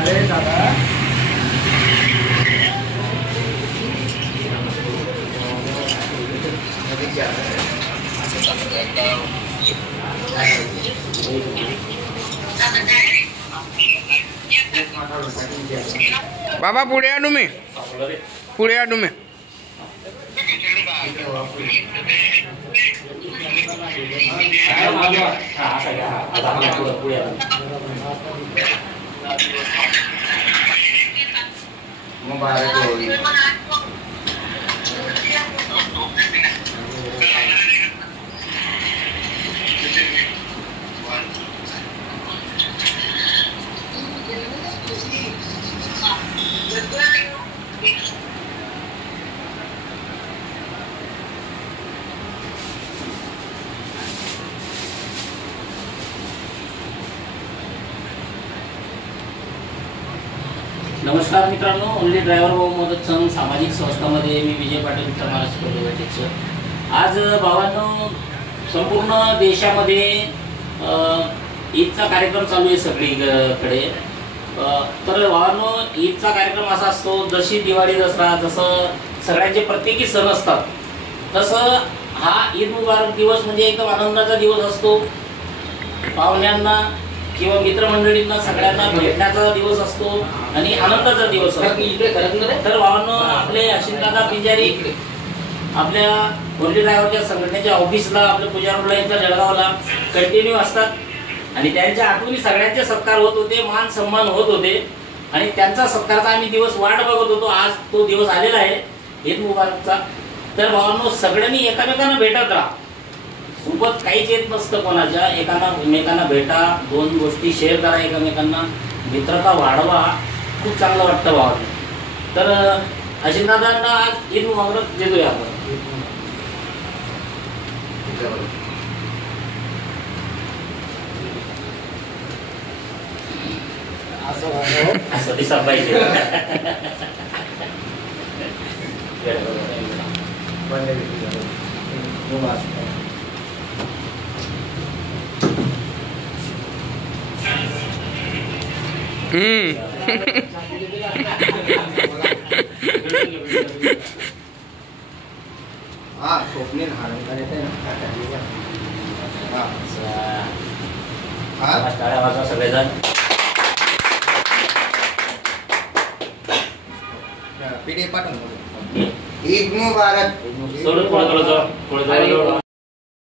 अरे दादा बाबा पुढे या तुम्ही, पुढे या तुम्ही. नमस्कार मित्रांनो, ओनली ड्रायव्हर भाऊ मदत संघ सामाजिक संस्थामध्ये मी विजय पाटील अध्यक्ष. आज भावांनो, संपूर्ण देशामध्ये ईदचा कार्यक्रम चालू आहे सगळीकडे. तर भावांनो, ईदचा कार्यक्रम असा असतो, जशी दिवाळी दसरा जसं सगळ्यांचे प्रत्येकी सण असतात, तसं हा ईद मुबारक दिवस म्हणजे एकदम आनंदाचा दिवस असतो. पाहुण्यांना किंवा मित्रमंडळींना सगळ्यांना भेटण्याचा दिवस असतो आणि आनंदाचा दिवस असतो. तर भावांनो, आपले अश्विनदादा पिंजारी आपल्या ओनली ड्रायव्हरच्या संघटनेच्या ऑफिसला, आपल्या पूजा रोडला इथं जळगावला कंटिन्यू असतात आणि त्यांच्या आठवणी सगळ्यांचे सत्कार होत होते, मान सन्मान होत होते आणि त्यांचा सत्कारचा आम्ही दिवस वाट बघत होतो. आज तो दिवस आलेला आहे ईद मुबारकचा. तर भावांनो, सगळ्यांनी एकमेकांना भेटत राहा. सोबत काहीच येत नसतं कोणाच्या, एकमेकांना भेटा, दोन गोष्टी शेअर करा एकमेकांना, मित्रता वाढवा, खूप चांगलं वाटतं भावांनो. तर अश्विनदादांना आज ईद मुबारक देतोय आपण. असं दिसा पाहिजे. स्वप्नील हारंकर येते ना सगळेजण. पीडीएफ पाठवून ईद मुबारक. थोडं